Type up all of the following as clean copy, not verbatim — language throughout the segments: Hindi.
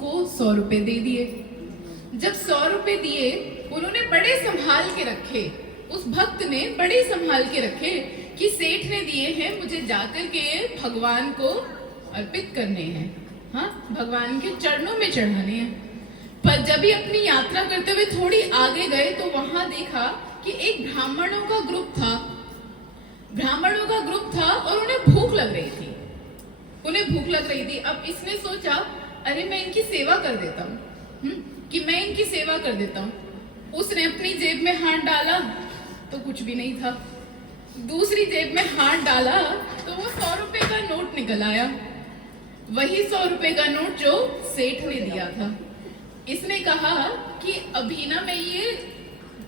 उनको 100 रुपए दे दिए। जब 100 रुपए दिए, उन्होंने बड़े संभाल के रखे, उस भक्त ने बड़े संभाल के रखे कि सेठ ने दिए हैं, मुझे जाकर के भगवान को अर्पित करने हैं, हाँ, भगवान के चरणों में चढ़ाने हैं। पर जब ही अपनी यात्रा करते हुए थोड़ी आगे गए तो वहां देखा कि एक ब्राह्मणों का ग्रुप था, ब्राह्मणों का ग्रुप था और उन्हें भूख लग रही थी, उन्हें भूख लग रही थी। अब इसने सोचा, अरे मैं इनकी सेवा कर देता हूँ, कि मैं इनकी सेवा कर देता हूँ। उसने अपनी जेब में हाथ डाला तो कुछ भी नहीं था, दूसरी जेब में हाथ डाला तो वो 100 रुपए का नोट निकल आया, वही 100 रुपए का नोट जो सेठ ने दिया था। इसने कहा कि अभी ना मैं ये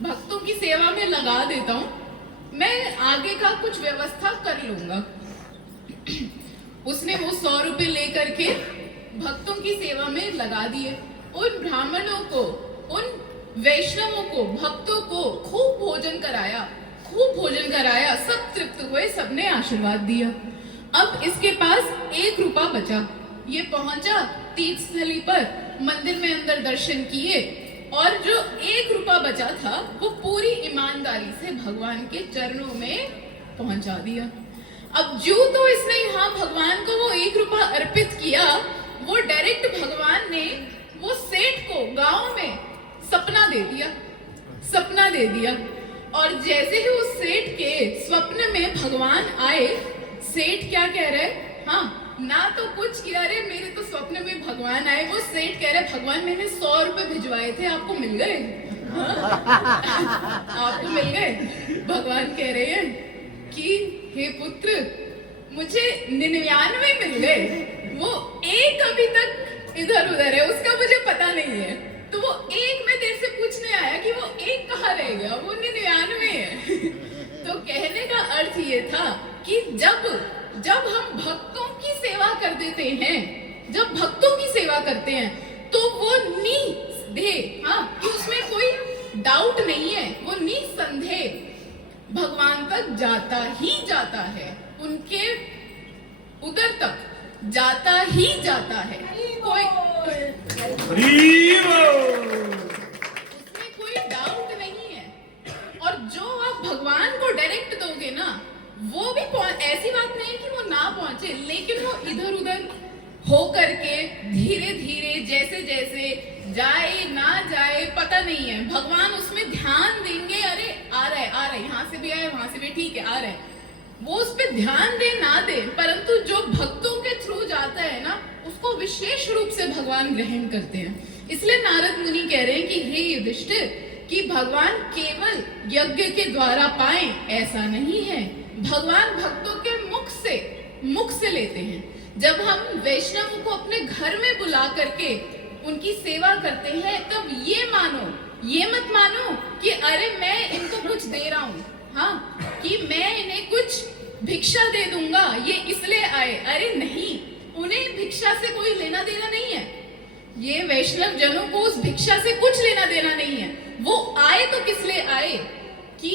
भक्तों की सेवा में लगा देता हूँ, मैं आगे का कुछ व्यवस्था कर लूंगा। उसने वो 100 रुपए लेकर के भक्तों की सेवा में लगा दिए। उन ब्राह्मणों को, उन वैष्णवों को, भक्तों को खूब भोजन कराया, खूब भोजन कराया, सब तृप्त हुए, सबने आशीर्वाद दिया। अब इसके पास 1 रुपया बचा, ये पहुंचा तीर्थ स्थली पर, मंदिर में अंदर दर्शन किए और जो 1 रुपया बचा था वो पूरी ईमानदारी से भगवान के चरणों में पहुंचा दिया। अब जो तो इसने यहाँ भगवान को वो 1 रुपया अर्पित किया, वो डायरेक्ट भगवान ने वो सेठ को गांव में सपना दे दिया, सपना दे दिया। और जैसे ही उस सेठ के स्वप्न में भगवान आए, सेठ क्या कह रहे, हाँ ना तो कुछ किया, अरे मेरे तो स्वप्न में भगवान आए। वो सेठ कह रहे, भगवान मैंने 100 रुपए भिजवाए थे, आपको मिल गए? आपको मिल गए? भगवान कह रहे हैं कि हे पुत्र, मुझे 99 मिल गए, वो 1 अभी तक इधर उधर है, उसका मुझे पता नहीं है। तो वो 1 में तेरे से पूछने आया कि वो 1 कहाँ रह गया, वो 99 है। तो कहने का अर्थ ये था कि जब हम भक्तों की सेवा कर देते हैं, जब भक्तों की सेवा करते हैं तो वो निसंदेह, हाँ, कि उसमें कोई डाउट नहीं है, वो निसंदेह भगवान तक जाता ही जाता है, उनके उदर तक जाता ही जाता है। कोई उसमें कोई डाउट नहीं है। और जो आप भगवान को डायरेक्ट दोगे ना, वो भी ऐसी बात नहीं है कि वो ना पहुंचे, लेकिन वो इधर उधर हो करके धीरे धीरे जैसे जैसे जाए ना जाए पता नहीं है, भगवान उसमें ध्यान देंगे, अरे आ रहा है, यहाँ से भी आए, वहां से भी, ठीक है, आ रहा है, वो उस पर ध्यान दे ना दे, परंतु जो भक्तों के थ्रू जाता है ना, उसको विशेष रूप से भगवान ग्रहण करते हैं। इसलिए नारद मुनि कह रहे हैं कि हे युधिष्ठिर, कि भगवान केवल यज्ञ के द्वारा पाए ऐसा नहीं है, भगवान भक्तों के मुख से लेते हैं। जब हम वैष्णवों को अपने घर में बुला करके उनकी सेवा करते हैं, तब ये मत मानो कि अरे मैं इनको कुछ दे रहा हूँ, हाँ, कि मैं इन्हें कुछ भिक्षा दे दूंगा, ये इसलिए आए। अरे नहीं, उन्हें भिक्षा से कोई लेना देना नहीं है, ये वैष्णव जनों को उस भिक्षा से कुछ लेना देना नहीं है। वो आए तो किस लिए आए, कि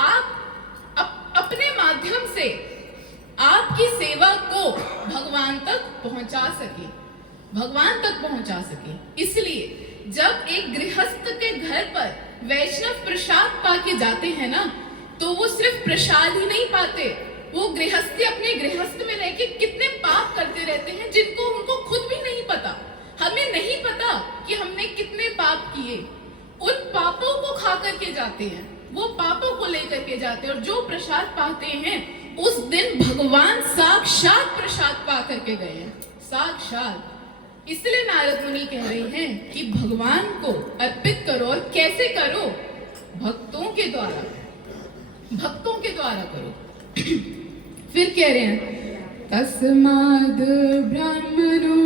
आप अपने माध्यम से आपकी सेवा को भगवान तक पहुंचा सके, भगवान तक पहुंचा सके। इसलिए जब एक गृहस्थ के घर पर वैष्णव प्रसाद पाके जाते हैं ना, तो वो सिर्फ प्रसाद ही नहीं पाते, वो गृहस्थी अपने गृहस्थ में रह के कितने पाप करते रहते हैं, जिनको उनको खुद भी नहीं पता। हमें नहीं पता कि हमने कितने पाप किए, उन पापों को खा करके जाते हैं, वो पापों को लेकर के जाते हैं। और जो प्रसाद पाते हैं, उस दिन भगवान साक्षात प्रसाद पा करके गए हैं, साक्षात। इसलिए नारद मुनि कह रहे हैं कि भगवान को अर्पित करो, और कैसे करो, भक्तों के द्वारा, भक्तों के द्वारा करो। फिर कह रहे हैं, तस्माद् ब्राह्मणो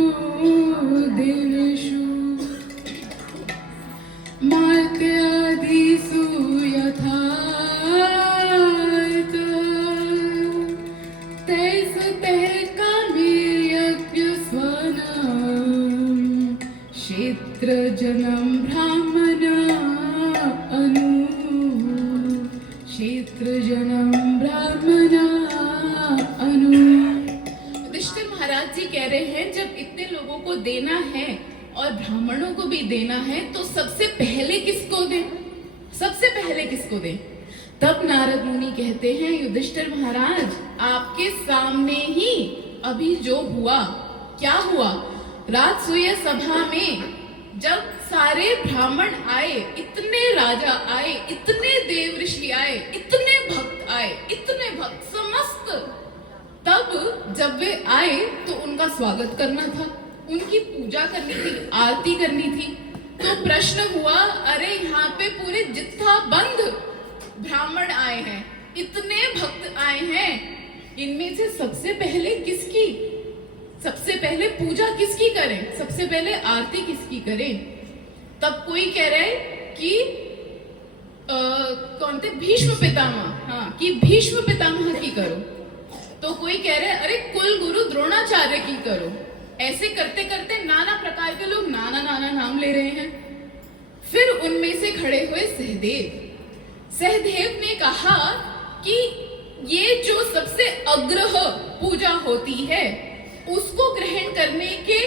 देवेषु मार्त्यादिषु यथा तैस्तैः कामे यज्ञस्वनं क्षेत्रजनं ब्राह्मण अनु, क्षेत्रजनं ब्राह्मण अनु। युधिष्ठिर महाराज जी कह रहे हैं, जब इतने लोगों को देना है और ब्राह्मणों को भी देना है तो सबसे पहले किसको दें? सबसे पहले किसको दें? तब नारद मुनि कहते हैं, युधिष्ठिर महाराज, आपके सामने ही अभी जो हुआ, क्या हुआ? राजसूय सभा में जब सारे ब्राह्मण आए, इतने राजा आए, इतने देव ऋषि आए, इतने भक्त आए, इतने भक्त समस्त, तब जब वे आए तो उनका स्वागत करना था, उनकी पूजा करनी थी, आरती करनी थी। तो प्रश्न हुआ, अरे यहाँ पे पूरे जित्था बंद ब्राह्मण आए हैं, इतने भक्त आए हैं, इनमें से सबसे पहले किसकी, सबसे पहले पूजा किसकी करें, सबसे पहले आरती किसकी करें? तब कोई कह रहे कि कौन थे? भीष्म पितामह, हाँ, कि भीष्म पितामह की करो। तो कोई कह रहे, अरे कुल गुरु द्रोणाचार्य की करो। ऐसे करते करते नाना प्रकार के लोग नाना नाना नाम ले रहे हैं। फिर उनमें से खड़े हुए सहदेव। सहदेव ने कहा कि ये जो सबसे अग्रह पूजा होती है, उसको ग्रहण करने के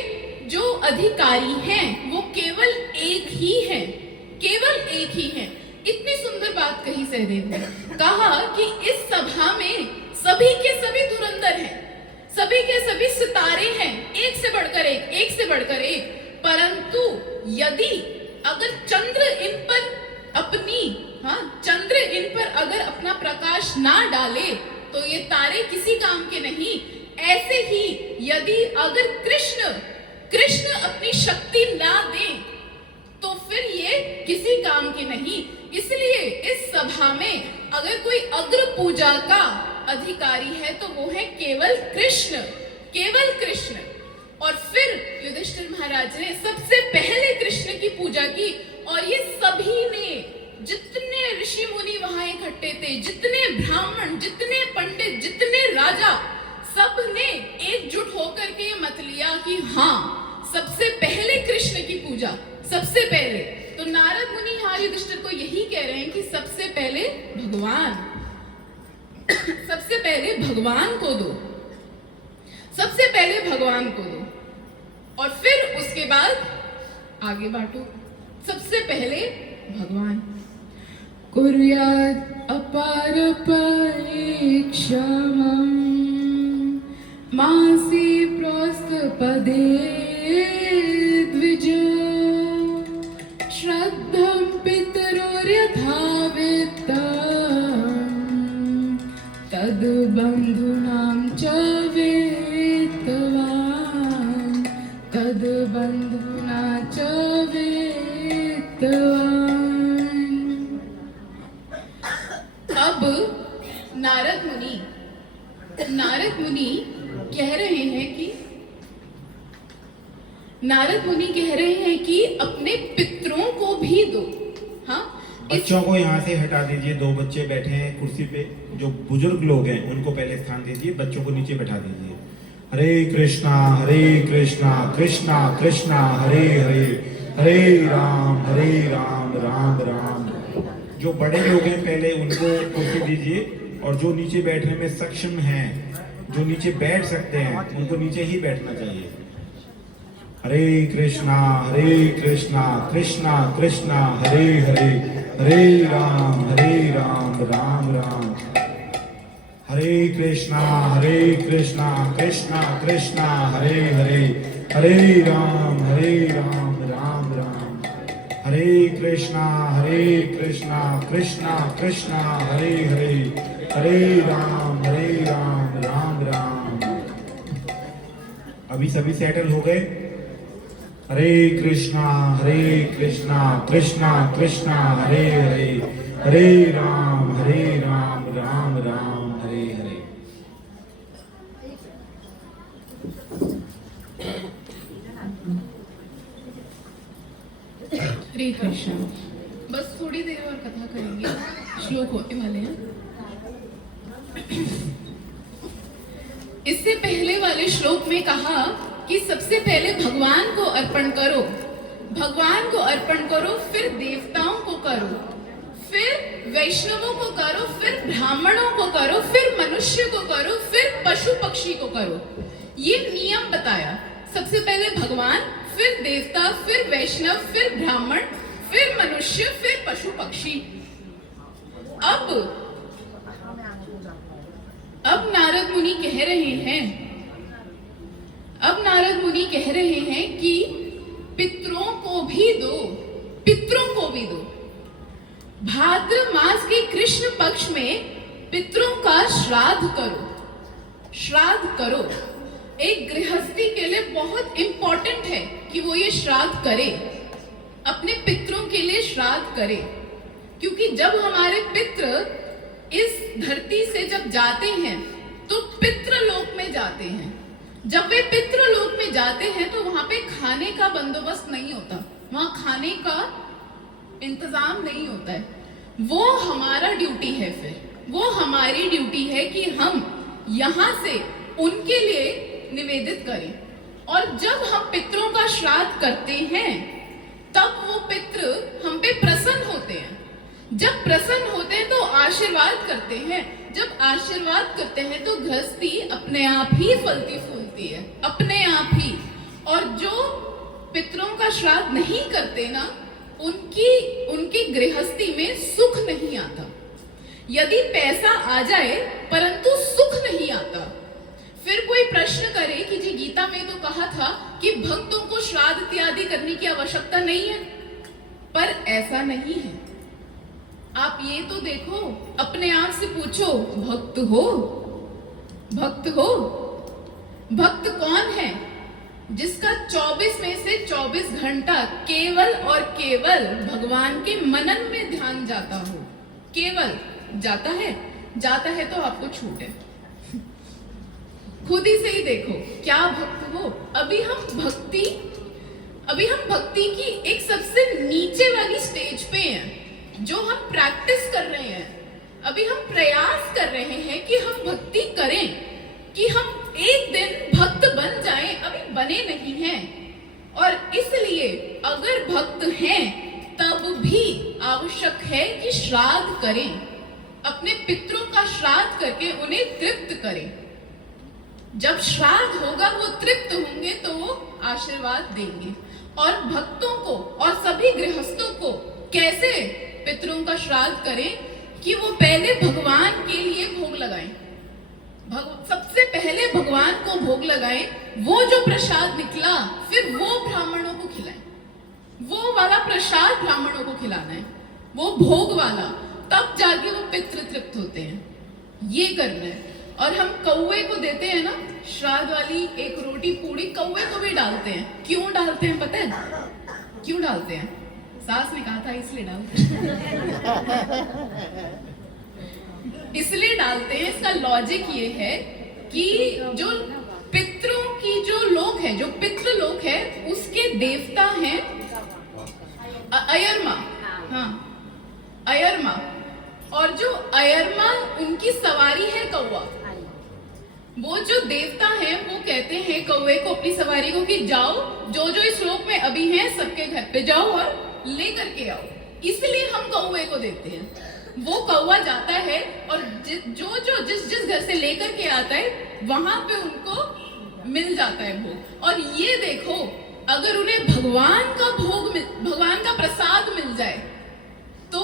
जो अधिकारी हैं वो केवल एक ही है, केवल एक ही है। इतनी सुंदर बात कही सहदेव ने। कहा कि इस सभा में सभी के सभी धुरंधर हैं, सभी के सभी सितारे हैं, एक से बढ़कर एक, एक से बढ़कर एक, परंतु यदि अगर चंद्र इन पर अपनी, चंद्र इन पर अगर अपना प्रकाश ना डाले तो ये तारे किसी काम के नहीं। ऐसे ही यदि अगर कृष्ण अपनी शक्ति ना दें तो फिर ये किसी काम की नहीं। इसलिए इस सभा में अगर कोई अग्र पूजा का अधिकारी है तो वो है केवल कृष्ण, केवल कृष्ण। और फिर युधिष्ठिर महाराज ने सबसे पहले कृष्ण की पूजा की, और ये सभी ने, जितने ऋषि मुनि वहां इकट्ठे थे, जितने ब्राह्मण, जितने पंडित, जितने राजा, सब ने एकजुट होकर के ये मत लिया कि हाँ, सबसे पहले कृष्ण की पूजा, सबसे पहले। तो नारद मुनि यहाँ युधिष्ठिर को यही कह रहे हैं कि सबसे पहले भगवान, सबसे पहले भगवान को दो, सबसे पहले भगवान को दो, और फिर उसके बाद आगे बांटो। सबसे पहले भगवान। कुर्यात् अपार परीक्षामं मासी प्रोस्तपदे द्विज श्रद्धं पितरोर्यथा वित्तं तद् बन्धूनां च वेत्तवान्, तद् बन्धूना च वेत्तवान्। अब नारद मुनि कह रहे हैं कि अपने पितरों को भी दो। हाँ, बच्चों को यहाँ से हटा दीजिए। दो बच्चे बैठे हैं कुर्सी पे, जो बुजुर्ग लोग हैं उनको पहले स्थान दीजिए, बच्चों को नीचे बैठा दीजिए। हरे कृष्णा कृष्णा कृष्णा हरे हरे, हरे राम राम राम। जो बड़े लोग हैं पहले उनको कुर्सी दीजिए, और जो नीचे बैठने में सक्षम हैं, जो नीचे बैठ सकते हैं, उनको नीचे ही बैठना चाहिए। हरे कृष्णा कृष्णा कृष्णा हरे हरे, हरे राम राम राम। हरे कृष्णा कृष्णा कृष्णा हरे हरे, हरे राम राम राम। हरे कृष्णा कृष्णा कृष्णा हरे हरे, हरे राम राम राम। अभी सभी सेटल हो गए? हरे कृष्णा कृष्णा कृष्णा हरे हरे, हरे राम राम राम हरे हरे। हरे कृष्ण। बस थोड़ी देर और कथा करेंगे, श्लोक होने वाले हैं। इससे पहले वाले श्लोक में कहा कि सबसे पहले भगवान को अर्पण करो, भगवान को अर्पण करो, फिर देवताओं को करो, फिर वैष्णवों को करो, फिर ब्राह्मणों को करो, फिर मनुष्य को करो, फिर पशु पक्षी को करो। ये नियम बताया। सबसे पहले भगवान, फिर देवता, फिर वैष्णव, फिर ब्राह्मण, फिर मनुष्य, फिर पशु पक्षी। अब नारद मुनि कह रहे हैं कि पितरों को भी दो। भाद्र मास के कृष्ण पक्ष में पितरों का श्राद्ध करो। एक गृहस्थी के लिए बहुत इंपॉर्टेंट है कि वो ये श्राद्ध करे, अपने पितरों के लिए श्राद्ध करे, क्योंकि जब हमारे पितृ इस धरती से जब जाते हैं तो पितृलोक में जाते हैं। जब वे पितृलोक में जाते हैं तो वहां पे खाने का बंदोबस्त नहीं होता, वहां खाने का इंतजाम नहीं होता है। वो हमारा ड्यूटी है, फिर वो हमारी ड्यूटी है कि हम यहाँ से उनके लिए निवेदित करें। और जब हम पितरों का श्राद्ध करते हैं तब वो पितृ हम पे प्रसन्न होते हैं। जब प्रसन्न होते हैं तो आशीर्वाद करते हैं। जब आशीर्वाद करते हैं तो गृहस्थी अपने आप ही फलती फूलती है, अपने आप ही। और जो पितरों का श्राद्ध नहीं करते ना, उनकी गृहस्थी में सुख नहीं आता। यदि पैसा आ जाए परंतु सुख नहीं आता। फिर कोई प्रश्न करे कि जी गीता में तो कहा था कि भक्तों को श्राद्ध इत्यादि करने की आवश्यकता नहीं है, पर ऐसा नहीं है। आप ये तो देखो, अपने आप से पूछो, भक्त हो? भक्त कौन है? जिसका 24 में से 24 घंटा केवल और केवल भगवान के मनन में ध्यान जाता हो। केवल जाता है तो आपको छूट है। खुद ही से ही देखो, क्या भक्त हो? अभी हम भक्ति की एक सबसे नीचे वाली स्टेज पे हैं, जो हम प्रैक्टिस कर रहे हैं। अभी हम प्रयास कर रहे हैं कि हम भक्ति करें, कि हम एक दिन भक्त बन जाएं, अभी बने नहीं हैं। और इसलिए अगर भक्त हैं तब भी आवश्यक है कि श्राद्ध करें, अपने पितरों का श्राद्ध करके उन्हें तृप्त करें। जब श्राद्ध होगा वो तृप्त होंगे तो वो आशीर्वाद देंगे। और भक्तों को और सभी गृहस्थों को कैसे पितरों का श्राद्ध करें कि वो पहले भगवान के लिए भोग लगाएं। सबसे पहले भगवान को भोग लगाएं, वो जो प्रसाद निकला फिर वो ब्राह्मणों को खिलाएं। वो वाला प्रसाद ब्राह्मणों को खिलाना है, वो भोग वाला, तब जाके वो पितृ तृप्त होते हैं। ये करना है। और हम कौवे को देते हैं ना श्राद्ध वाली एक रोटी पूड़ी, कौवे को भी डालते हैं। क्यों डालते हैं पता है? क्यों डालते हैं? सास ने कहा था इसलिए डालते हैं। इसलिए डालते हैं। इसका लॉजिक ये है कि जो पितरों की जो लोक है, जो पितृ लोक है, उसके देवता हैं अयरमा। हाँ, अयरमा। और जो अयरमा, उनकी सवारी है कौवा। वो जो देवता हैं वो कहते हैं कौवे को, अपनी सवारी को, कि जाओ, जो जो इस लोक में अभी हैं सबके घर पे जाओ और लेकर के आओ। इसलिए हम कौवे को देते हैं। वो कौवा जाता है और जिस घर से लेकर के आता है वहां पे उनको मिल जाता है भोग। और ये देखो, अगर उन्हें भगवान का प्रसाद मिल जाए तो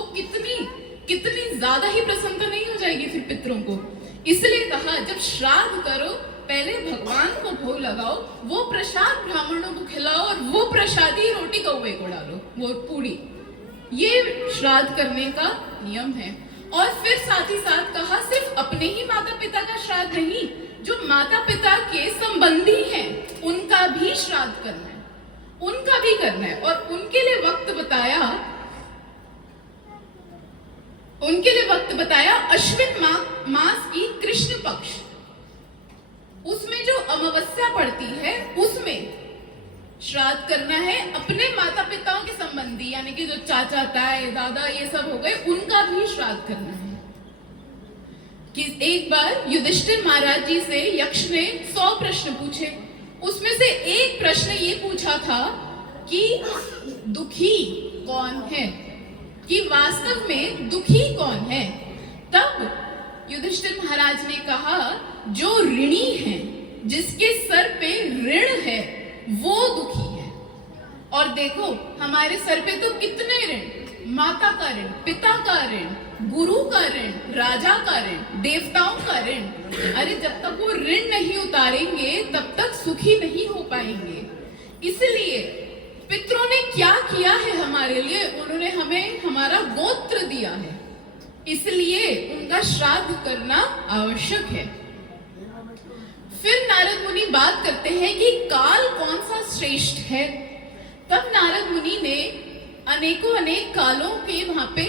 कितनी ज्यादा ही प्रसन्नता नहीं हो जाएगी फिर पितरों को। इसलिए कहा जब श्राद्ध करो पहले भगवान को भोग लगाओ, वो प्रसाद ब्राह्मणों को खिलाओ और वो प्रसादी रोटी कौवे को डालो, वो पूरी। ये श्राद्ध करने का नियम है। और फिर साथ ही साथ कहा सिर्फ अपने ही माता पिता का श्राद्ध नहीं, जो माता पिता के संबंधी हैं उनका भी श्राद्ध करना है, उनका भी करना है। और उनके लिए वक्त बताया अश्विन मास की कृष्ण पक्ष, उसमें जो अमावस्या पड़ती है उसमें श्राद्ध करना है। अपने माता पिताओं के संबंधी यानी कि जो चाचा ताए दादा ये सब हो गए, उनका भी श्राद्ध करना है। कि एक बार युधिष्ठिर महाराज जी से यक्ष ने 100 प्रश्न पूछे, उसमें से एक प्रश्न ये पूछा था कि दुखी कौन है, कि वास्तव में दुखी कौन है। तब युधिष्ठिर महाराज ने कहा जो ऋणी है, जिसके सर पे ऋण है, वो दुखी है। और देखो हमारे सर पे तो कितने ऋण, माता का ऋण, पिता का ऋण, गुरु का ऋण, राजा का ऋण, देवताओं का ऋण। अरे जब तक वो ऋण नहीं उतारेंगे तब तक सुखी नहीं हो पाएंगे। इसलिए पितरों ने क्या किया है हमारे लिए, उन्होंने हमें हमारा गोत्र दिया है, इसलिए उनका श्राद्ध करना आवश्यक है। फिर नारद मुनि बात करते हैं कि काल कौन सा श्रेष्ठ है। तब नारद मुनि ने अनेकों अनेक कालों के वहां पे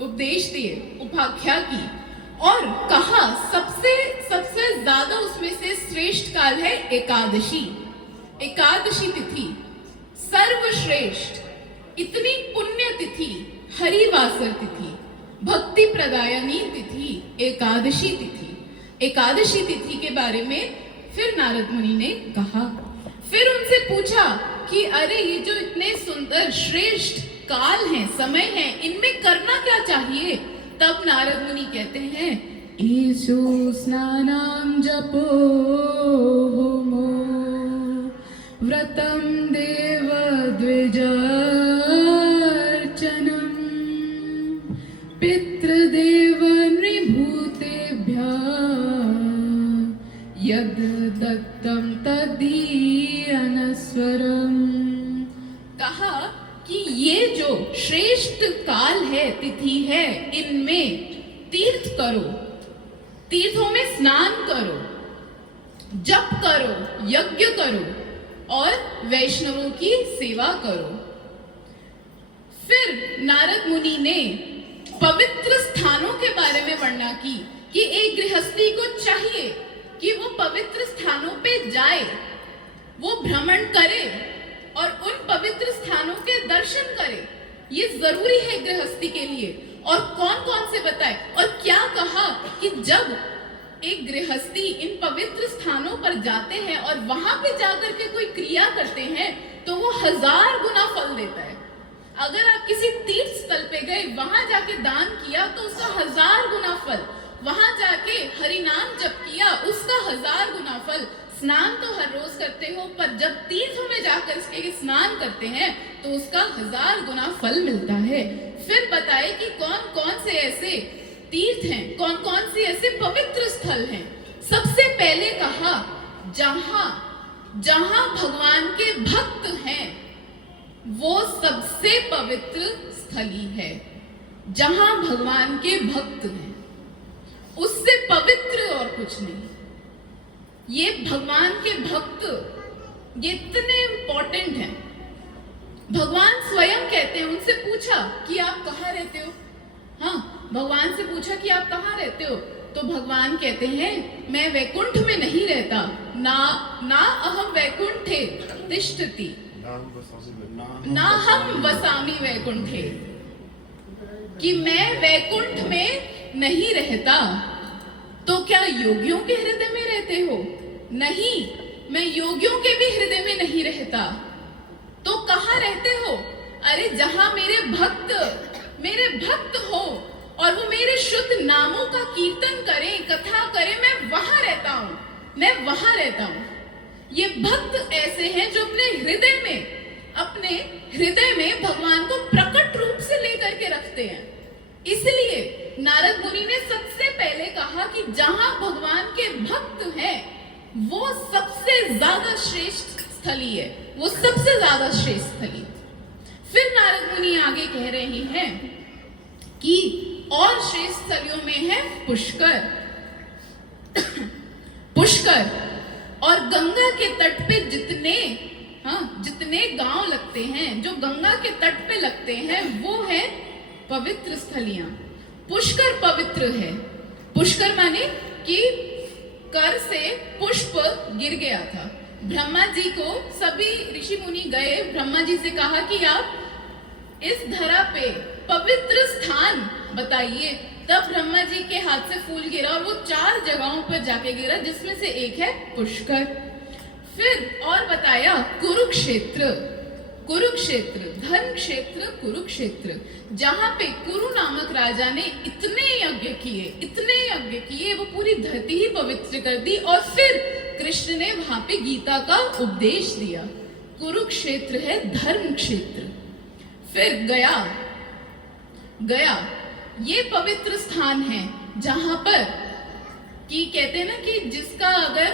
उपदेश दिए, उपाख्या की और कहा सबसे सबसे ज्यादा उसमें से श्रेष्ठ काल है एकादशी। एकादशी तिथि सर्वश्रेष्ठ, इतनी पुण्य तिथि, हरिवासर तिथि, भक्ति प्रदायनी तिथि एकादशी तिथि। एकादशी तिथि के बारे में फिर नारद मुनि ने कहा। फिर उनसे पूछा कि अरे ये जो इतने सुंदर श्रेष्ठ काल हैं, समय है, इनमें करना क्या चाहिए। तब नारद मुनि कहते हैं ईशु स्नानाम जपो होमो व्रतम देव द्विजर्चनम पितृदेव नृभूतेभ्यः यद दत्तम तदीयनस्वरम। कहा कि ये जो श्रेष्ठ काल है, तिथि है, इनमें तीर्थ करो, तीर्थों में स्नान करो, जप करो, यज्ञ करो और वैष्णवों की सेवा करो। फिर नारद मुनि ने पवित्र स्थानों के बारे में वर्णना की कि एक गृहस्थी को चाहिए कि वो पवित्र स्थानों पे जाए, वो भ्रमण करे और उन पवित्र स्थानों के दर्शन करे। ये जरूरी है गृहस्थी के लिए। और कौन कौन से बताए और क्या कहा कि जब एक गृहस्थी इन पवित्र स्थानों पर जाते हैं और वहां पे जाकर के कोई क्रिया करते हैं तो वो 1000 गुना फल देता है। अगर आप किसी तीर्थ स्थल पे गए, वहां जाके दान किया तो उसका 1000 गुना फल, वहां जाके हरि नाम जप किया उसका 1000 गुना फल। स्नान तो हर रोज करते हो, पर जब तीर्थों में जाकर इसके स्नान करते हैं तो उसका 1000 गुना फल मिलता है। फिर बताए कि कौन कौन से ऐसे तीर्थ हैं, कौन कौन से ऐसे पवित्र स्थल हैं। सबसे पहले कहा जहां जहां भगवान के भक्त हैं वो सबसे पवित्र स्थली है। जहां भगवान के भक्त हैं उससे पवित्र और कुछ नहीं। ये भगवान के भक्त ये इतने इंपॉर्टेंट हैं। भगवान स्वयं कहते हैं, उनसे पूछा कि आप कहाँ रहते हो। हाँ, भगवान से पूछा कि आप कहाँ रहते हो तो भगवान कहते हैं मैं वैकुंठ में नहीं रहता, ना अहम वैकुंठे तिष्ठति ना हम वसामी वैकुंठे, कि मैं वैकुंठ में नहीं रहता। तो क्या योगियों के हृदय में रहते हो? नहीं, मैं योगियों के भी हृदय में नहीं रहता। तो कहाँ रहते हो? अरे जहां मेरे भक्त हो और वो मेरे शुद्ध नामों का कीर्तन करें, कथा करें, मैं वहां रहता हूं। ये भक्त ऐसे हैं जो अपने हृदय में भगवान को प्रकट रूप से लेकर के रखते हैं। इसलिए नारद मुनि ने सबसे पहले कहा कि जहां भगवान के भक्त हैं वो सबसे ज्यादा श्रेष्ठ स्थली है, वो सबसे ज्यादा श्रेष्ठ स्थली। फिर नारद मुनि आगे कह रहे हैं कि और श्रेष्ठ स्थलियों में है पुष्कर और गंगा के तट पे जितने गांव लगते हैं, जो गंगा के तट पे लगते हैं, वो है पवित्र स्थलियां। पुष्कर पवित्र है। पुष्कर माने कि कर से पुष्प गिर गया था। ब्रह्मा जी को सभी ऋषि मुनि गए, ब्रह्मा जी से कहा कि आप इस धरा पे पवित्र स्थान बताइए। तब ब्रह्मा जी के हाथ से फूल गिरा और वो 4 जगहों पर जाके गिरा, जिसमें से एक है पुष्कर। फिर और बताया कुरुक्षेत्र, धन क्षेत्र कुरुक्षेत्र, जहां पे कुरु नामक राजा ने इतने यज्ञ किए, वो पूरी धरती ही पवित्र कर दी। और फिर कृष्ण ने वहां पे गीता का उपदेश दिया। कुरुक्षेत्र है धर्म क्षेत्र। फिर गया, गया ये पवित्र स्थान है जहां पर कि कहते हैं ना कि जिसका अगर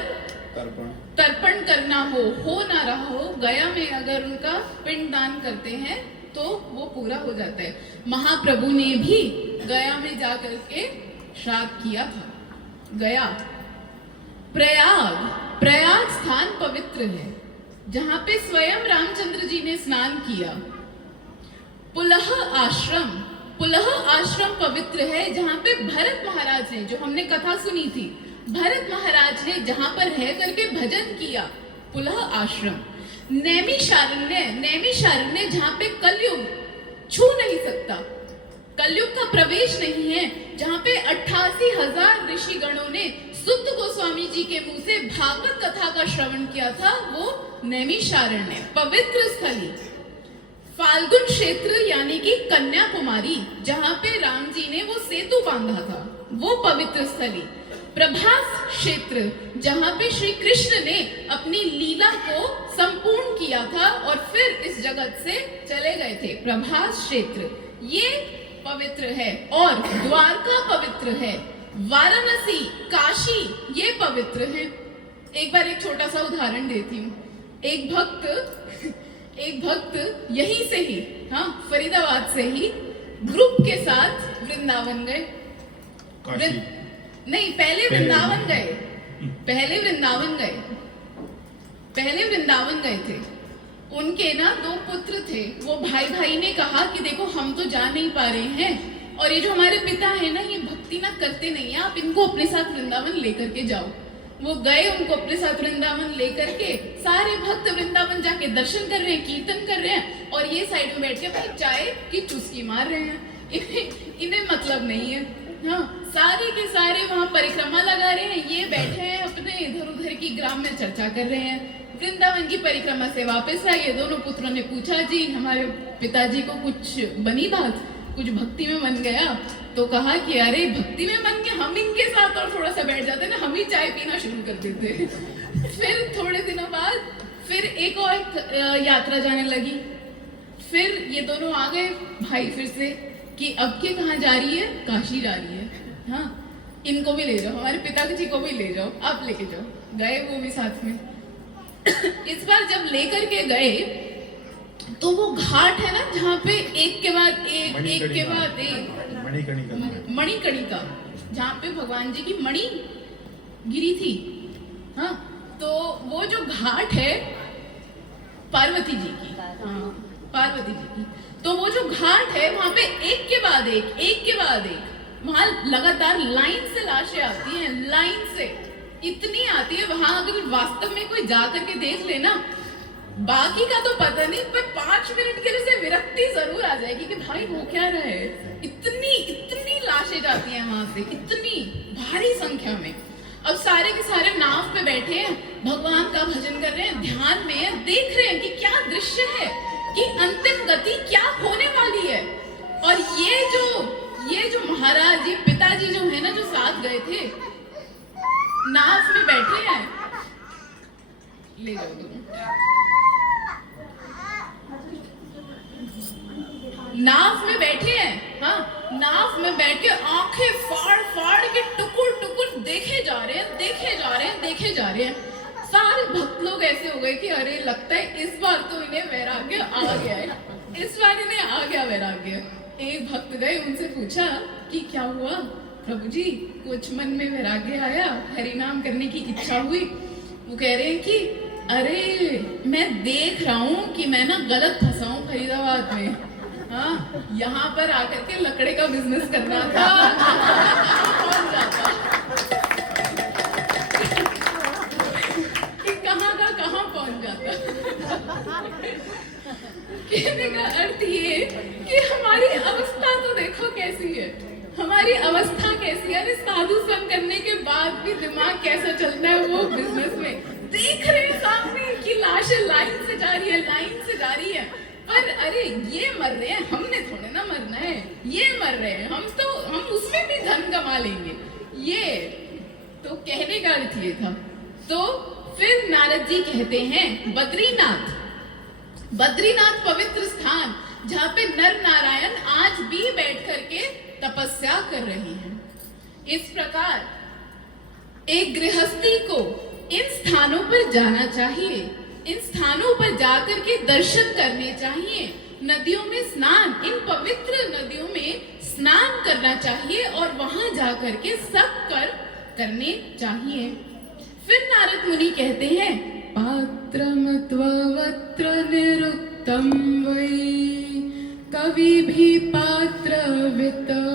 तर्पण करना हो ना रहा हो, गया में अगर उनका पिंड दान करते हैं तो वो पूरा हो जाता है। महाप्रभु ने भी गया में जाकर के श्राद्ध किया था। गया, प्रयाग, प्रयाग स्थान पवित्र है जहां पे स्वयं रामचंद्र जी ने स्नान किया। पुलह आश्रम, पुलह आश्रम पवित्र है जहां पे भरत महाराज ने, जो हमने कथा सुनी थी, भरत महाराज ने जहां पर रह करके भजन किया, पुलह आश्रम। नैमिषारण्य, नैमिषारण्य जहां पे कलयुग छू नहीं सकता, कलयुग का प्रवेश नहीं है, जहां पे 88,000 ऋषि गणों ने सुत गोस्वामी जी के मुंह से भागवत कथा का श्रवण किया था, वो नैमिषारण्य पवित्र स्थली। फाल्गुन क्षेत्र यानी कि कन्याकुमारी, जहां पे राम जी ने वो सेतु बांधा था, वो पवित्र स्थली। प्रभास क्षेत्र, जहां पे श्री कृष्ण ने अपनी लीला को संपूर्ण किया था और फिर इस जगत से चले गए थे, प्रभास क्षेत्र ये पवित्र है। और द्वारका पवित्र है, वाराणसी, काशी ये पवित्र है। एक बार एक छोटा सा उदाहरण देती हूँ। एक भक्त यहीं से ही, हाँ फरीदाबाद से ही ग्रुप के साथ वृंदावन गए। नहीं, पहले वृंदावन गए थे। उनके ना 2 पुत्र थे। वो भाई ने कहा कि देखो हम तो जा नहीं पा रहे हैं और ये जो हमारे पिता है ना, ये भक्ति ना करते नहीं है, आप इनको अपने साथ वृंदावन लेकर के जाओ। वो गए, उनको अपने साथ वृंदावन लेकर के, सारे भक्त वृंदावन जाके दर्शन कर रहे हैं, कीर्तन कर रहे हैं और ये साइड में बैठ के अपनी चाय की चुस्की मार रहे हैं। इन्हें मतलब नहीं है। हाँ, सारे के सारे वहाँ परिक्रमा लगा रहे हैं, ये बैठे हैं अपने इधर उधर की ग्राम में चर्चा कर रहे हैं। वृंदावन की परिक्रमा से वापस आए, ये दोनों पुत्रों ने पूछा, जी हमारे पिताजी को कुछ बनी बात, कुछ भक्ति में मन गया? तो कहा कि अरे भक्ति में मन गया, हम इनके साथ और थोड़ा सा बैठ जाते ना, हम ही चाय पीना शुरू कर देते। फिर थोड़े दिनों बाद फिर एक और यात्रा जाने लगी। फिर ये दोनों आ गए भाई फिर से कि अब के कहाँ जा रही है? काशी जा रही है। हाँ, इनको भी ले जाओ, हमारे पिताजी को भी ले जाओ, आप लेके जाओ। गए वो भी साथ में। इस बार जब लेकर के गए तो वो घाट है ना जहाँ पे एक के बाद एक मणिकर्णिका, जहाँ पे भगवान जी की मणि गिरी थी। हाँ, तो वो जो घाट है पार्वती जी की, हाँ, पार्वती जी की, तो वो जो घाट है वहां पे एक के बाद एक वहां लगातार लाइन से लाशें आती हैं, लाइन से इतनी आती है। वहां अगर वास्तव में कोई जा करके देख लेना, बाकी का तो पता नहीं, पर 5 मिनट के लिए से विरक्ति जरूर आ जाएगी कि भाई वो क्या रहे। इतनी लाशें जाती हैं वहां से, इतनी भारी संख्या में। अब सारे के सारे नाव पे बैठे हैं, भगवान का भजन कर रहे हैं, ध्यान में है, देख रहे हैं कि क्या दृश्य है, कि अंतिम गति क्या होने वाली है। और ये जो महाराज, ये पिताजी जो है ना, जो साथ गए थे, नाव में बैठे हैं, ले जाओ तुम, नाव में बैठे हैं। हाँ, नाव में बैठ के आंखें फाड़ के टुकुर देखे जा रहे हैं। सारे भक्त लोग ऐसे हो गए कि अरे लगता है इस बार तो इन्हें वैराग्य आ गया है, इस बार इन्हें आ गया वैराग्य। एक भक्त गए, उनसे पूछा कि क्या हुआ प्रभु जी, कुछ मन में वैराग्य आया, हरि नाम करने की इच्छा हुई? वो कह रहे हैं कि अरे मैं देख रहा हूँ कि मैं ना गलत फंसा हूँ फरीदाबाद में। हाँ, यहाँ पर आकर के लकड़े का बिजनेस करना था। कौन जाता कि कहाँ पहुंच जाता। कहने का अर्थ ये कि हमारी अवस्था तो देखो कैसी है, हमारी अवस्था कैसी है। साधु संग करने के बाद भी दिमाग कैसा चलता है वो बिजनेस में। देख रहे हैं सामने की लाशें लाइन से जा रही है, पर अरे ये मर रहे हैं, हमने थोड़े ना मरना है, ये मर रहे हैं, हम उसमें भी धन कमा लेंगे। ये तो कहने का अर्थ ये था। तो फिर नारद जी कहते हैं, बद्रीनाथ पवित्र स्थान जहाँ पे नर नारायण आज भी बैठ करके तपस्या कर रहे हैं। इस प्रकार एक गृहस्थी को इन स्थानों पर जाना चाहिए, इन स्थानों पर जाकर के दर्शन करने चाहिए, नदियों में स्नान, इन पवित्र नदियों में स्नान करना चाहिए और वहां जाकर के सब करने चाहिए। फिर नारद मुनि कहते हैं, पात्रमत्वत्र निरुक्तम वै कवि भी पात्र वितमहे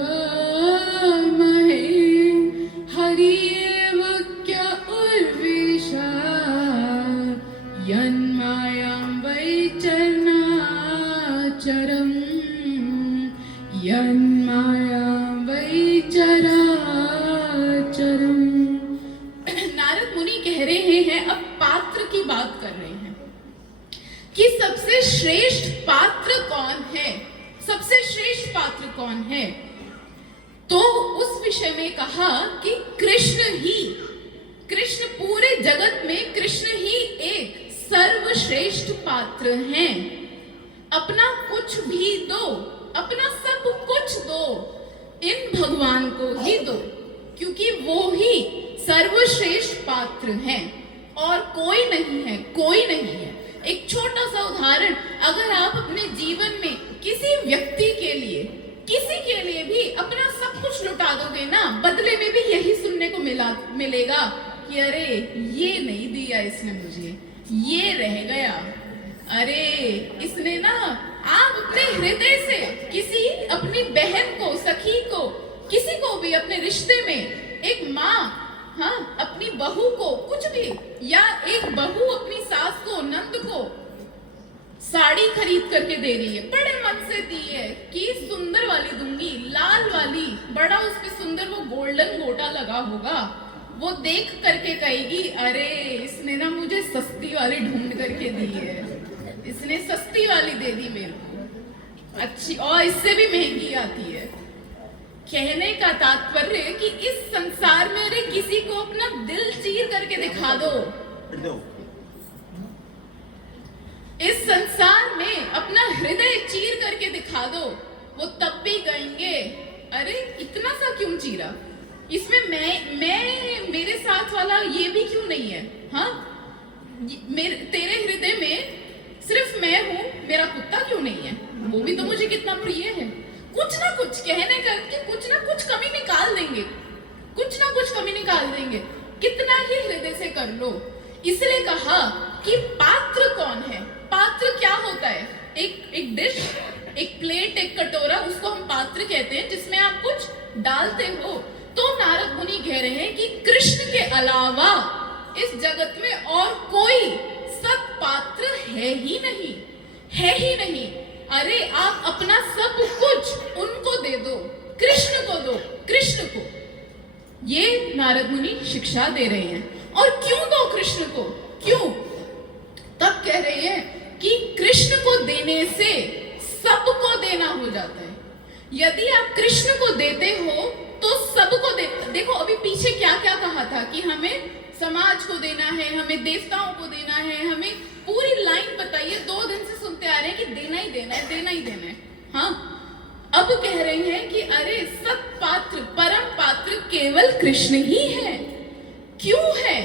हरिएव क्या उर्विषा यन्मायां वै चरणाचरम् यन्मायां वै चराचरम्। नारद मुनि कह रहे हैं, अब पात्र की बात कर रहे हैं कि सबसे श्रेष्ठ पात्र कौन है, सबसे श्रेष्ठ पात्र कौन है। तो उस विषय में कहा कि कृष्ण पूरे जगत में कृष्ण ही एक सर्वश्रेष्ठ पात्र हैं। अपना कुछ भी दो, अपना सब कुछ दो, इन भगवान को ही दो, क्योंकि वो ही सर्वश्रेष्ठ पात्र हैं और कोई नहीं है, कोई नहीं है। एक छोटा सा उदाहरण, अगर आप अपने जीवन में किसी व्यक्ति के लिए, किसी के लिए भी अपना सब कुछ लुटा दोगे ना, बदले में भी यही सुनने को मिलेगा कि अरे ये नहीं दिया इसने मुझे, ये रह गया, अरे इसने ना। आप अपने हृदय से किसी, अपनी बहन को, सखी को, किसी को भी अपने रिश्ते में, एक माँ हाँ अपनी बहू को कुछ भी, या एक बहू अपनी सास को, नंद को साड़ी खरीद करके दे रही है, बड़े मन से दी है कि सुंदर वाली दूंगी, लाल वाली, बड़ा उस पे सुंदर वो गोल्डन गोटा लगा होगा, वो देख करके कहेगी अरे इसने ना मुझे सस्ती वाली ढूंढ करके दी है, इसने सस्ती वाली दे दी मेरे को, अच्छी और इससे भी महंगी आती है। कहने का तात्पर्य कि इस संसार में अरे किसी को अपना दिल चीर करके दिखा दो, इस संसार में अपना हृदय चीर करके दिखा दो, वो तब भी कहेंगे अरे इतना सा क्यों चीरा, इसमें मैं मेरे साथ वाला ये भी क्यों नहीं है, हाँ तेरे हृदय में सिर्फ मैं हूँ, मेरा कुत्ता क्यों नहीं है, वो भी तो मुझे कितना प्रिय है। कुछ ना कुछ कहने करके कुछ ना कुछ कमी निकाल देंगे, कुछ ना कुछ कमी निकाल देंगे, कितना ही हृदय से कर लो। इसलिए कहा कि पात्र कौन है, पात्र क्या होता है, एक डिश, एक प्लेट, एक कटोरा, उसको हम पात्र कहते हैं जिसमें आप कुछ डालते हो। तो नारद मुनि कह रहे हैं कि कृष्ण के अलावा इस जगत में और कोई सत्पात्र है ही नहीं, है ही नहीं। अरे आप अपना सब कुछ उनको दे दो, कृष्ण को दो, कृष्ण को। ये नारद मुनि शिक्षा दे रहे हैं। और क्यों दो कृष्ण को, क्यों? तब कह रहे हैं कि कृष्ण को देने से सबको देना हो जाता है। यदि आप कृष्ण को देते हो तो सबको दे। देखो अभी पीछे क्या क्या कहा था कि हमें समाज को देना है, हमें देवताओं को देना है, हमें पूरी लाइन बताइए, 2 दिन से सुनते आ रहे हैं कि देना ही देना है, देना ही देना है। हाँ, अब कह रहे हैं कि अरे सत्पात्र, परम पात्र केवल कृष्ण ही है। क्यों है?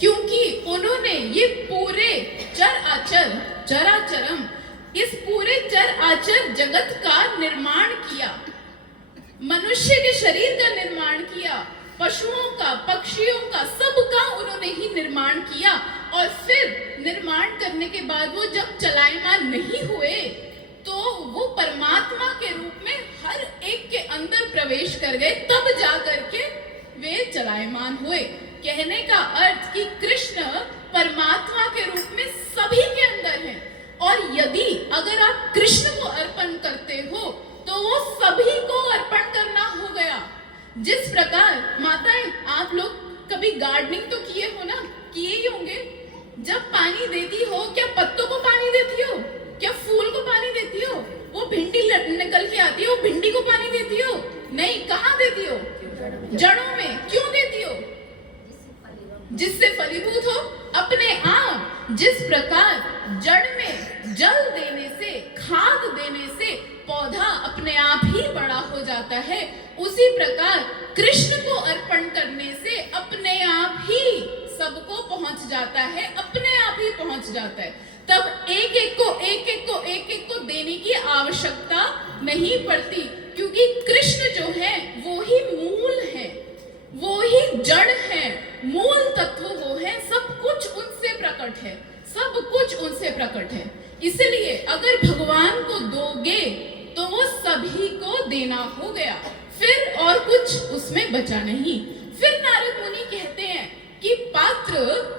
क्योंकि उन्होंने ये पूरे चराचरम, इस पूरे चराचर जगत का निर्माण किया, मनुष्य के शरीर का निर्माण किया, पशुओं का, पक्षियों का, सबका उन्होंने ही निर्माण किया। और फिर निर्माण करने के बाद वो जब चलायमान नहीं हुए तो वो परमात्मा के रूप में हर एक के अंदर प्रवेश कर गए, तब जा करके वे चलायमान हुए। कहने का अर्थ कि कृष्ण परमात्मा के रूप में सभी के अंदर हैं, और यदि अगर आप कृष्ण को अर्पण करते हो तो वो सभी को अर्पण करना हो गया। जिस प्रकार माताएं, आप लोग कभी गार्डनिंग तो किए हो ना, किए ही होंगे। जब पानी देती हो, क्या पत्तों को पानी देती हो, क्या फूल को पानी देती हो? वो भिंडी निकल के आती है, वो भिंडी को पानी देती हो? नहीं, कहाँ देती हो? जड़ों में। क्यों देती हो? जिससे फलीभूत हो। अपने आप जिस प्रकार जड़ में जल देने से, खाद देने से पौधा अपने आप ही बड़ा हो जाता है, उसी प्रकार कृष्ण को अर्पण करने से अपने आप ही सबको पहुंच जाता है, अपने आप ही पहुंच जाता है। तब एक एक को देने की आवश्यकता नहीं पड़ती, क्योंकि कृष्ण जो है वो ही मूल है, वो ही जड़ है, मूल तत्व वो है, सब कुछ उनसे प्रकट है, सब कुछ उनसे प्रकट है। इसलिए अगर भगवान को दोगे तो वो सभी को देना हो गया, फिर और कुछ उसमें बचा नहीं। फिर नारद मुनि कहते हैं कि पात्र,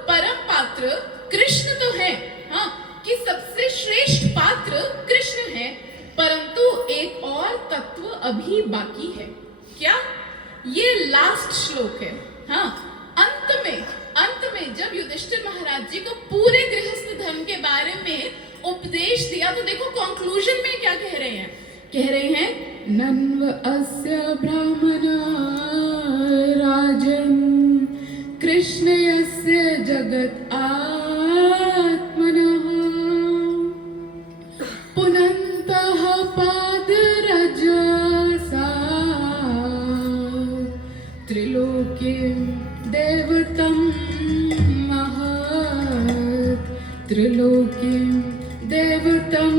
परम पात्र कृष्ण तो है, हाँ, कि सबसे श्रेष्ठ पात्र कृष्ण है, परंतु एक और तत्व अभी बाकी है। क्या? ये लास्ट श्लोक है, हाँ। अंत में जब युधिष्ठिर महाराज जी को पूरे गृहस्थ धर्म के बारे में उपदेश दिया, तो देखो कंक्लूजन में क्या कह रहे हैं? कह रहे हैं, नन्व अस्य ब्राह्मण राजन कृष्ण यस्य जगत आत्मनः पुनन्तः पादरजसा त्रिलोकीं देवतं महत्, त्रिलोकीं देवतं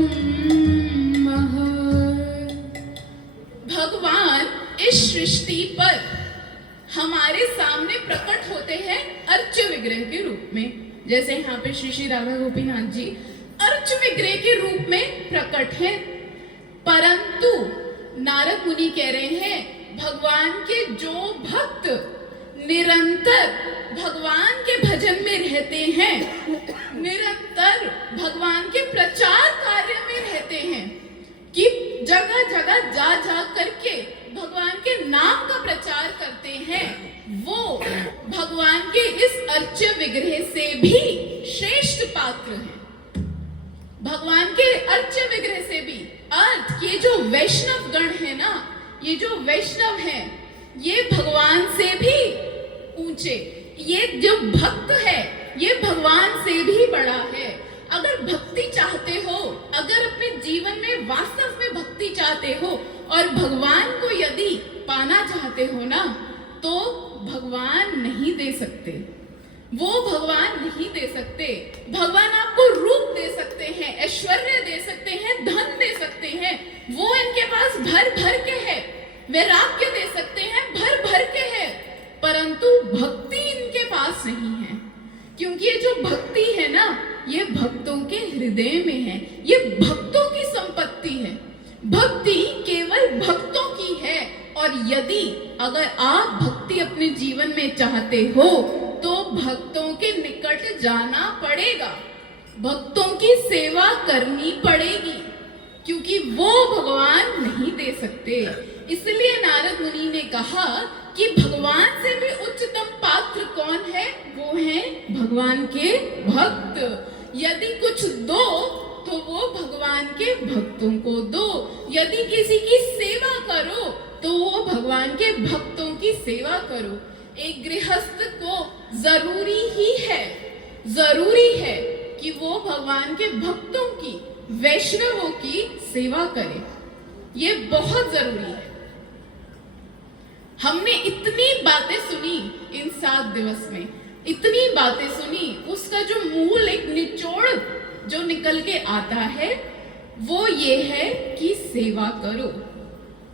महत्। भगवान इस सृष्टि पर हमारे सामने प्रकट होते हैं अर्च विग्रह के रूप में, जैसे यहाँ पे श्री श्री राधा गोपीनाथ जी अर्च विग्रह के रूप में प्रकट हैं। परंतु नारद मुनि कह रहे हैं, भगवान के जो भक्त निरंतर भगवान के भजन में रहते हैं, निरंतर भगवान के प्रचार कार्य में रहते हैं, कि जगह जगह जा करके भगवान के नाम का प्रचार करते हैं, वो भगवान के इस अर्च विग्रह से भी श्रेष्ठ पात्र हैं। भगवान के अर्च विग्रह से भी अर्थ, ये जो वैष्णव गण है ना, ये जो वैष्णव है, ये भगवान से भी ऊंचे, ये जो भक्त है ये भगवान से भी बड़ा है। अगर भक्ति चाहते हो, अगर अपने जीवन में वास्तव में भक्ति चाहते हो और भगवान को यदि पाना चाहते हो ना, तो भगवान नहीं दे सकते, वो भगवान नहीं दे सकते। भगवान आपको रूप दे सकते हैं, ऐश्वर्य दे सकते हैं, धन दे सकते हैं, वो इनके पास भर भर के है, वैराग्य दे सकते हैं, भर भर के है, परंतु भक्ति इनके पास नहीं है। क्योंकि ये जो भक्ति है ना, ये भक्तों के हृदय में है, ये भक्तों की संपत्ति है, भक्ति केवल भक्तों की है। और यदि अगर आप भक्ति अपने जीवन में चाहते हो तो भक्तों के निकट जाना पड़ेगा, भक्तों की सेवा करनी पड़ेगी, क्योंकि वो भगवान नहीं दे सकते। इसलिए नारद मुनि ने कहा कि भगवान से भी उच्चतम पात्र कौन है? वो है भगवान के भक्त। यदि कुछ दो तो वो भगवान के भक्तों को दो, यदि किसी की सेवा करो तो वो भगवान के भक्तों की सेवा करो। एक गृहस्थ को जरूरी है कि वो भगवान के भक्तों की, वैष्णवों की सेवा करे, ये बहुत जरूरी है। हमने इतनी बातें सुनी इन 7 दिवस में, इतनी बातें सुनी, उसका जो मूल एक निचोड़ जो निकल के आता है वो ये है कि सेवा करो।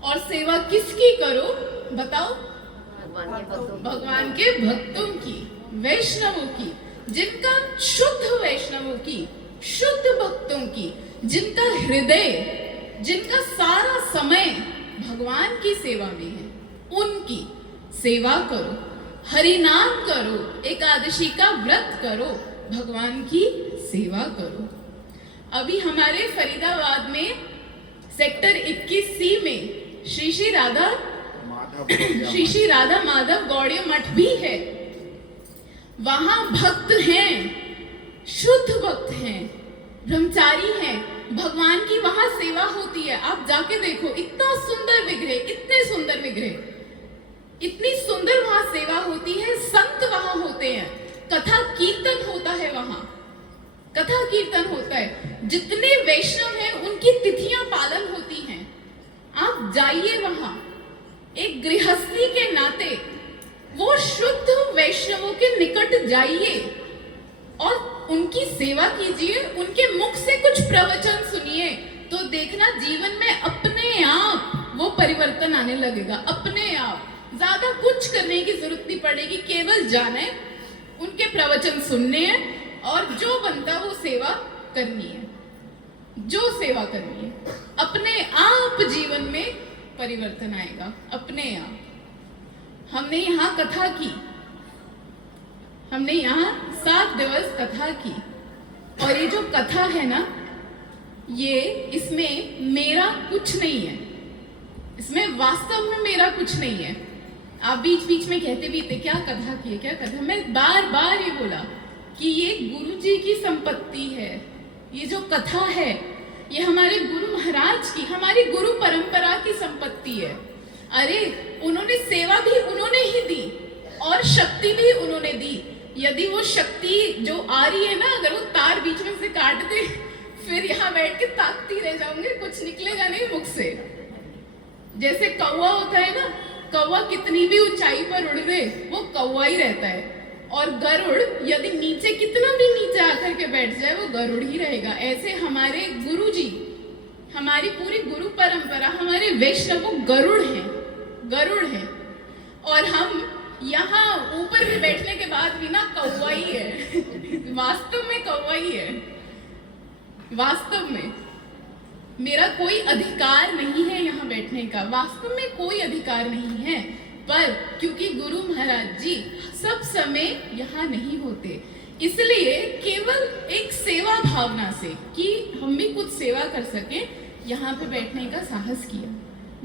और सेवा किसकी करो बताओ? भगवान के भक्तों की, वैष्णवों की, जिनका शुद्ध वैष्णवों की, शुद्ध भक्तों की, जिनका हृदय, जिनका सारा समय भगवान की सेवा में है, उनकी सेवा करो, हरि नाम करो, एकादशी का व्रत करो, भगवान की सेवा करो। अभी हमारे फरीदाबाद में सेक्टर 21C में श्री श्री राधा माधव गौड़ीय मठ भी है। वहां भक्त हैं, शुद्ध भक्त हैं, ब्रह्मचारी हैं, भगवान की वहां सेवा होती है। आप जाके देखो, इतना सुंदर विग्रह, इतने सुंदर विग्रह, इतनी सुंदर वहां सेवा होती है, संत वहां होते हैं, कथा कीर्तन होता है वहां। कथा कीर्तन होता है, जितने वैष्णव हैं उनकी तिथियां पालन होती हैं। आप जाइए वहां, एक गृहस्थी के नाते वो शुद्ध वैष्णवों के निकट जाइए और उनकी सेवा कीजिए, उनके मुख से कुछ प्रवचन सुनिए, तो देखना जीवन में अपने आप वो परिवर्तन आने लगेगा। अपने आप, ज्यादा कुछ करने की जरूरत नहीं पड़ेगी, केवल जाने, उनके प्रवचन सुनने हैं और जो बनता वो सेवा करनी है, जो सेवा करनी है। अपने आप जीवन में परिवर्तन आएगा, अपने आप। हमने यहाँ कथा की, हमने यहाँ 7 दिवस कथा की, और ये जो कथा है ना, ये इसमें मेरा कुछ नहीं है, इसमें वास्तव में मेरा कुछ नहीं है। आप बीच बीच में कहते भी थे क्या कथा की है, क्या कथा। मैं बार बार ये बोला कि ये गुरु जी की संपत्ति है, ये जो कथा है ये हमारे गुरु महाराज की, हमारी गुरु परंपरा की संपत्ति है। अरे उन्होंने सेवा भी उन्होंने ही दी और शक्ति भी उन्होंने दी। यदि वो शक्ति जो आ रही है ना, अगर वो तार बीच में से काट दे, फिर यहाँ बैठ के ताकती रह जाऊंगे, कुछ निकलेगा नहीं मुख से। जैसे कौवा होता है ना, कौवा कितनी भी ऊंचाई पर उड़ रहे वो कौवा ही रहता है, और गरुड़ यदि नीचे कितना भी नीचे आकर के बैठ जाए वो गरुड़ ही रहेगा। ऐसे हमारे गुरु जी, हमारी पूरी गुरु परंपरा, हमारे वैष्णव वो गरुड़ हैं, गरुड़ हैं। और हम यहाँ ऊपर में बैठने के बाद भी ना कौवा ही है वास्तव में कौवा ही है। वास्तव में मेरा कोई अधिकार नहीं है यहाँ बैठने का, वास्तव में कोई अधिकार नहीं है, पर क्योंकि गुरु महाराज जी सब समय यहाँ नहीं होते, इसलिए केवल एक सेवा भावना से कि हम भी कुछ सेवा कर सकें यहाँ पे बैठने का साहस किया।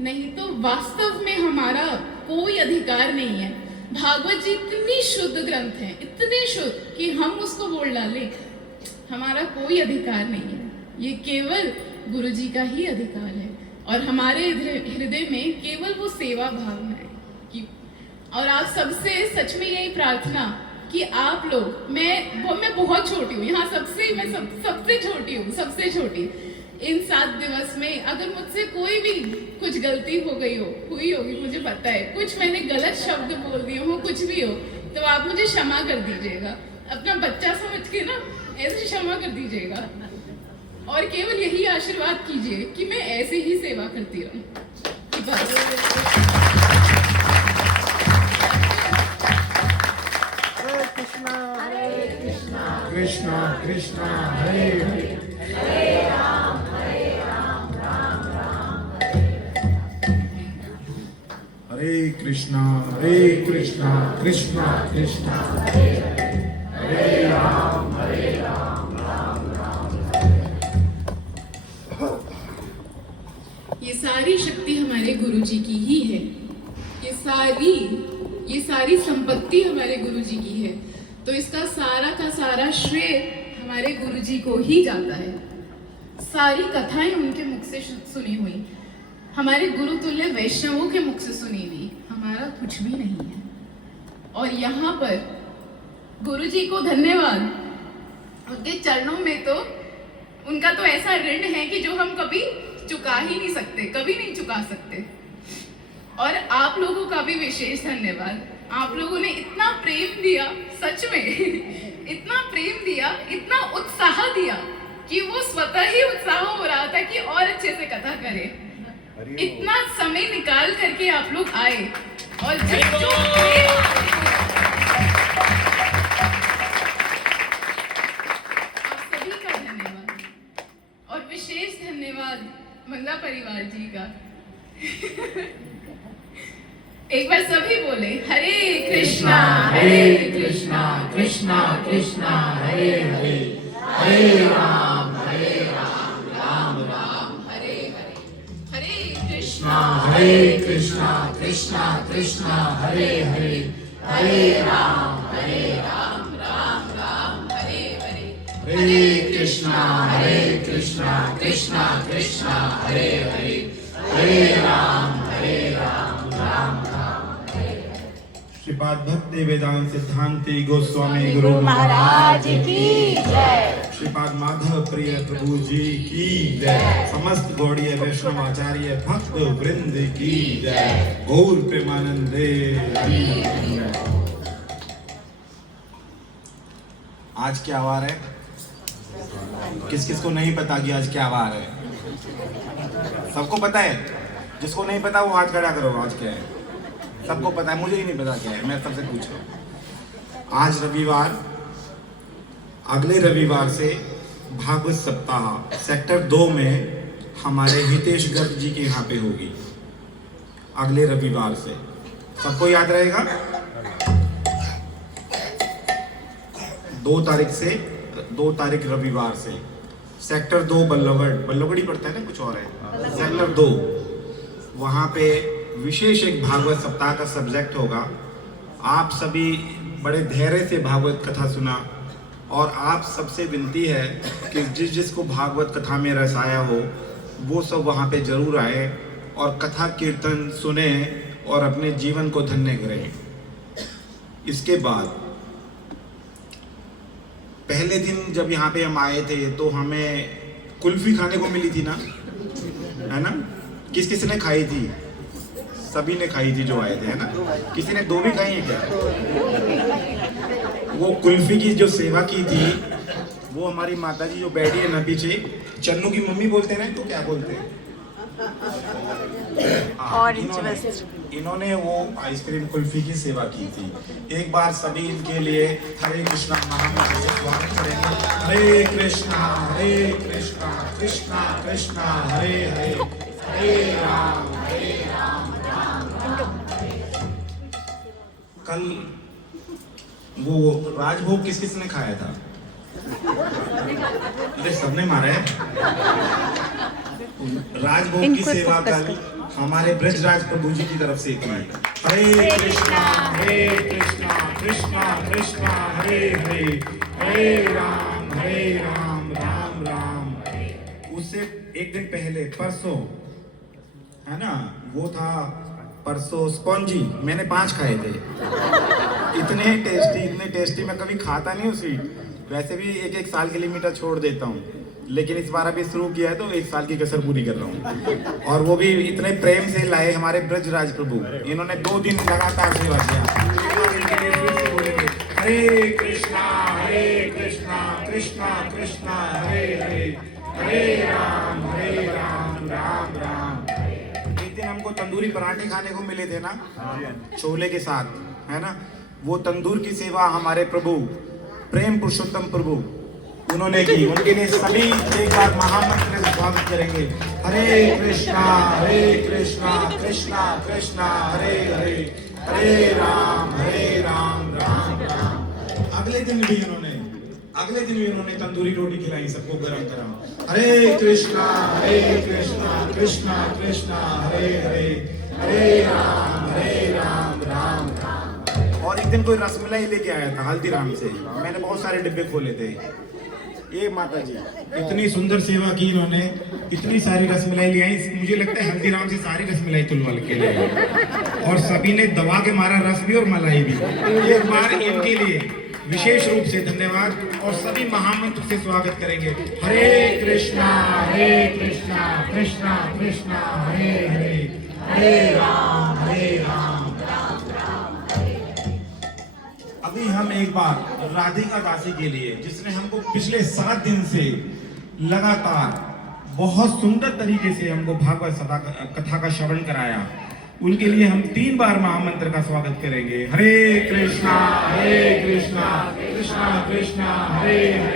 नहीं तो वास्तव में हमारा कोई अधिकार नहीं है। भागवत जी इतनी शुद्ध ग्रंथ है, इतने शुद्ध कि हम उसको बोल डालें, हमारा कोई अधिकार नहीं है। ये केवल गुरु जी का ही अधिकार है, और हमारे हृदय में केवल वो सेवा भावना है कि। और आप सबसे सच में यही प्रार्थना कि आप लोग, मैं बहुत छोटी हूँ यहाँ, सबसे छोटी हूँ, सबसे छोटी। इन 7 दिवस में अगर मुझसे कोई भी कुछ गलती हो गई हुई होगी, मुझे पता है, कुछ मैंने गलत शब्द बोल दिए हो, कुछ भी हो, तो आप मुझे क्षमा कर दीजिएगा, अपना बच्चा समझ के ना ऐसे क्षमा कर दीजिएगा, और केवल यही आशीर्वाद कीजिए कि मैं ऐसे ही सेवा करती रहूं। कृष्णा कृष्णा हरे हरे, हरे राम राम राम। हरे कृष्णा कृष्णा कृष्णा हरे हरे, हरे राम राम राम। ये सारी शक्ति हमारे गुरु जी की ही है, ये सारी संपत्ति हमारे गुरु जी की है, तो इसका सारा का सारा श्रेय हमारे गुरु जी को ही जाता है। सारी कथाएं उनके मुख से सुनी हुई, हमारे गुरु तुल्य वैष्णवों के मुख से सुनी हुई, हमारा कुछ भी नहीं है। और यहाँ पर गुरु जी को धन्यवाद, उनके चरणों में तो उनका तो ऐसा ऋण है कि जो हम कभी चुका ही नहीं सकते, कभी नहीं चुका सकते। और आप लोगों का भी विशेष धन्यवाद, आप लोगों ने इतना प्रेम दिया, सच में इतना प्रेम दिया, इतना उत्साह दिया कि वो स्वतः ही उत्साह हो रहा था कि और अच्छे से कथा करें। इतना समय निकाल करके आप लोग आए, और जो आप सभी का धन्यवाद, और विशेष धन्यवाद मंगला परिवार जी का। एक बार सभी बोले हरे कृष्णा कृष्णा कृष्णा कृष्णा हरे हरे, हरे राम राम राम हरे हरे, हरे कृष्णा कृष्णा कृष्णा कृष्णा हरे हरे, हरे राम राम राम हरे हरे, हरे कृष्णा कृष्णा कृष्णा हरे हरे, हरे राम राम राम। श्रीपाद भक्ति वेदांत सिद्धांति गोस्वामी गुरु महाराज की जय। श्रीपाद माधव प्रिय प्रभु जी की जय। समस्त गौड़ीय वैष्णव आचार्य भक्त वृंद की जय। गौर प्रेमानंदे। आज क्या वार है? किस किस को नहीं पता कि आज क्या वार है? सबको पता है? जिसको नहीं पता वो हाथ खड़ा करो। आज क्या है? सबको पता है, मुझे ही नहीं पता क्या है। मैं सबसे पूछ रहा हूँ। आज रविवार, अगले रविवार से भागवत सप्ताह सेक्टर 2 में हमारे हितेश गर्ग जी के यहाँ पे होगी। अगले रविवार से सबको याद रहेगा। 2 तारीख से 2 तारीख रविवार से सेक्टर 2 बल्लभगढ़ ही पड़ता है ना, कुछ और है। सेक्टर 2 वहाँ पे विशेष एक भागवत सप्ताह का सब्जेक्ट होगा। आप सभी बड़े धैर्य से भागवत कथा सुना और आप सबसे विनती है कि जिसको भागवत कथा में रस आया हो वो सब वहाँ पे जरूर आए और कथा कीर्तन सुने और अपने जीवन को धन्य करें। इसके बाद पहले दिन जब यहाँ पे हम आए थे तो हमें कुल्फी खाने को मिली थी ना, है ना? किस किस ने खाई थी? सभी ने खाई थी जो आए थे, है ना? किसी ने 2 भी खाई है क्या? वो कुल्फी की जो सेवा की थी वो हमारी माता जी जो बैठी है ना पीछे, चन्नू की मम्मी बोलते हैं ना, तो क्या बोलते हैं? इन्होंने वो आइसक्रीम कुल्फी की सेवा की थी। एक बार सभी इनके लिए हरे कृष्णा महामंत्र से स्वागत करेंगे। हरे कृष्णा कृष्णा कृष्णा हरे हरे, हरे राम राम राम। कल वो राजभोग किस किस ने खाया था? अरे सबने मारा है। राजभोग की सेवा कल हमारे ब्रजराज प्रभु जी की तरफ से थी। हरे कृष्णा कृष्णा कृष्णा हरे हरे, हरे राम राम राम। उससे एक दिन पहले परसों, है ना, वो था परसों स्पॉन्जी, मैंने 5 खाए थे। इतने टेस्टी मैं कभी खाता नहीं हूँ स्वीट। वैसे भी एक साल के लिए मीठा छोड़ देता हूँ, लेकिन इस बार अभी शुरू किया है तो 1 साल की कसर पूरी कर रहा हूँ। और वो भी इतने प्रेम से लाए हमारे ब्रजराज प्रभु। इन्होंने 2 दिन लगातार सेवा किया। हरे कृष्णा कृष्णा कृष्णा हरे हरे, हरे राम राम राम। एक दिन हमको तंदूरी पराठे खाने को मिले थे ना, छोले के साथ, है ना? वो तंदूर की सेवा हमारे प्रभु प्रेम पुरुषोत्तम प्रभु उन्होंने की। उनके लिए सभी एक बार महामंत्र से स्वागत करेंगे। हरे कृष्णा कृष्णा कृष्णा हरे हरे, हरे राम राम राम। अगले दिन भी उन्होंने तंदूरी रोटी खिलाई सबको गरम गरम। हरे कृष्णा कृष्णा कृष्णा हरे हरे, हरे राम राम। और एक दिन कोई रसमलाई लेके आया था हल्दीराम से। मैंने बहुत सारे डिब्बे खोले थे। ये माता जी इतनी सुंदर सेवा की इन्होंने, इतनी सारी रसमलाई ले आई। मुझे लगता है हल्दीराम से सारी रसमलाई तुलवाल के लिए, और सभी ने दबा के मारा, रस भी और मलाई भी। एक बार इनके लिए विशेष रूप से धन्यवाद और सभी महामंत्र से स्वागत करेंगे। हरे कृष्णा कृष्णा कृष्णा हरे हरे, हरे राम। अभी हम एक बार राधिका दासी के लिए, जिसने हमको पिछले 7 दिन से लगातार बहुत सुंदर तरीके से हमको भागवत कथा का श्रवण कराया, उनके लिए हम 3 बार महामंत्र का स्वागत करेंगे। हरे कृष्णा कृष्णा कृष्णा हरे हरे।